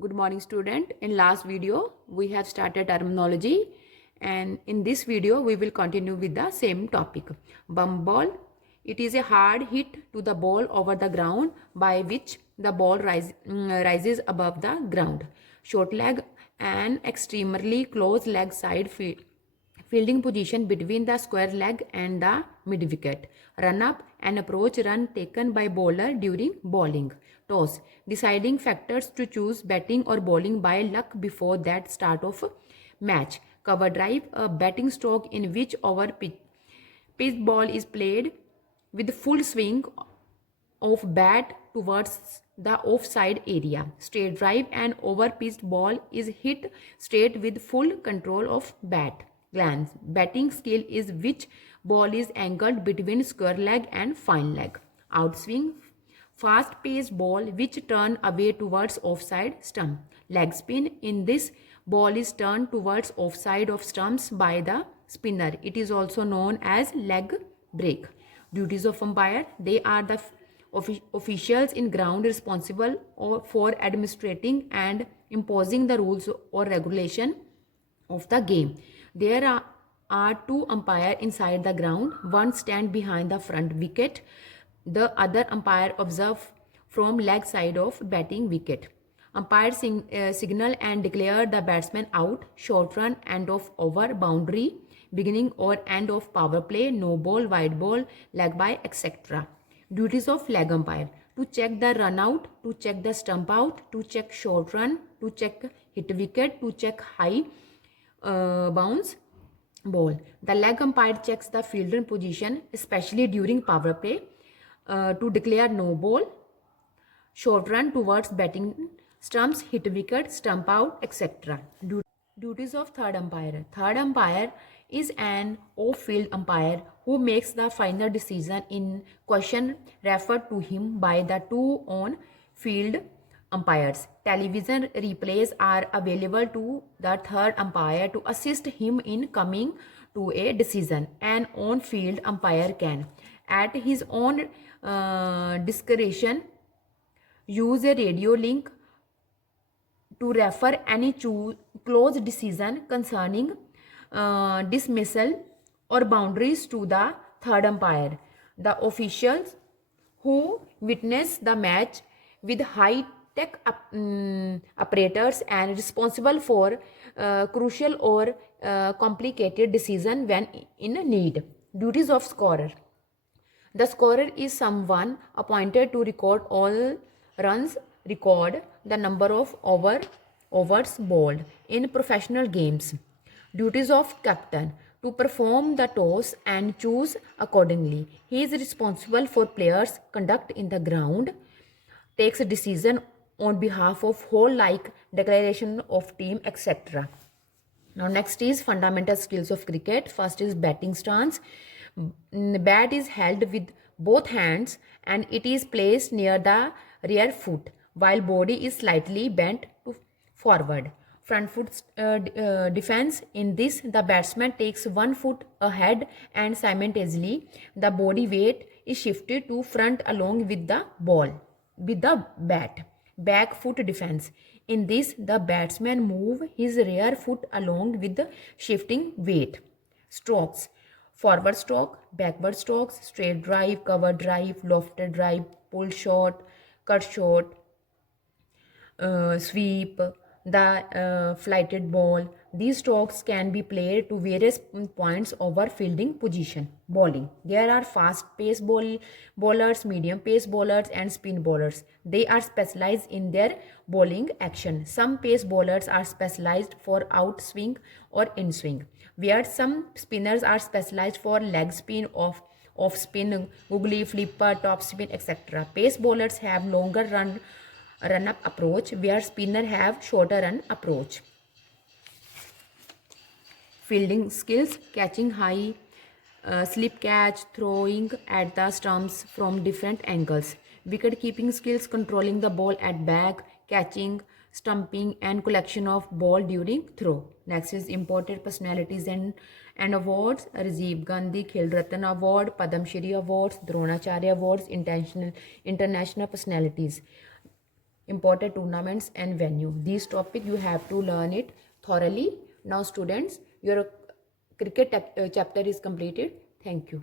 Good morning student. In last video we have started terminology and in this video we will continue with the same topic. Bump ball. It is a hard hit to the ball over the ground by which the ball rises above the ground. Short leg, an extremely close leg side fielding position between the square leg and the mid wicket. Run up, an approach run taken by bowler during bowling. Toss, deciding factors to choose batting or bowling by luck before that start of match. Cover drive, a batting stroke in which over pitch ball is played with full swing of bat towards the offside area. Straight drive, an over-pitched ball is hit straight with full control of bat. Glance, batting skill is which ball is angled between square leg and fine leg. Outswing, fast-paced ball which turn away towards offside stump. Leg spin, in this ball is turned towards offside of stumps by the spinner. It is also known as leg break. Duties of umpire, they are the officials in ground responsible for administrating and imposing the rules or regulation of the game. There are two umpires inside the ground. One stand behind the front wicket. The other umpire observe from leg side of batting wicket. Umpire signal and declare the batsman out. Short run, end of over, boundary, beginning or end of power play, no ball, wide ball, leg by, etc. Duties of leg umpire: to check the run out, to check the stump out, to check short run, to check hit wicket, to check high bounce ball. The leg umpire checks the fielder position, especially during power play, to declare no ball, short run towards batting stumps, hit wicket, stump out, etc. Duties of third umpire. Third umpire is an off-field umpire who makes the final decision in question referred to him by the two on-field umpires. Television replays are available to the third umpire to assist him in coming to a decision. An on-field umpire can, at his own discretion, use a radio link to refer any close decision concerning dismissal or boundaries to the third umpire. The officials who witness the match with high-tech apparatus and responsible for crucial or complicated decision when in need. Duties of scorer. The scorer is someone appointed to record all runs, record the number of overs bowled in professional games. Duties of captain: to perform the toss and choose accordingly. He is responsible for players' conduct in the ground, takes a decision on behalf of whole like declaration of team, etc. Now next is fundamental skills of cricket. First is batting stance. The bat is held with both hands and it is placed near the rear foot while body is slightly bent to forward. Front foot defense: in this the batsman takes 1 foot ahead and simultaneously the body weight is shifted to front along with the ball with the bat. Back foot defense: in this the batsman move his rear foot along with the shifting weight. Strokes: forward stroke, backward strokes, straight drive, cover drive, lofted drive, pull shot, cut shot, sweep, the flighted ball. These strokes can be played to various points over fielding position. Bowling: there are fast-paced bowlers, medium-paced bowlers, and spin bowlers. They are specialized in their bowling action. Some pace bowlers are specialized for outswing or inswing, where some spinners are specialized for leg spin, off spin, googly, flipper, top spin, etc. Pace bowlers have longer run-up approach, where spinner have shorter run approach. Fielding skills: catching high, slip catch, throwing at the stumps from different angles. Wicket keeping skills: controlling the ball at back, catching, stumping, and collection of ball during throw. Next is important personalities and awards. Rajiv Gandhi Khel Ratna Award, Padam Shri Awards, Dronacharya Awards, international personalities. important tournaments and venue. These topic you have to learn it thoroughly. Now students, your cricket chapter is completed. Thank you.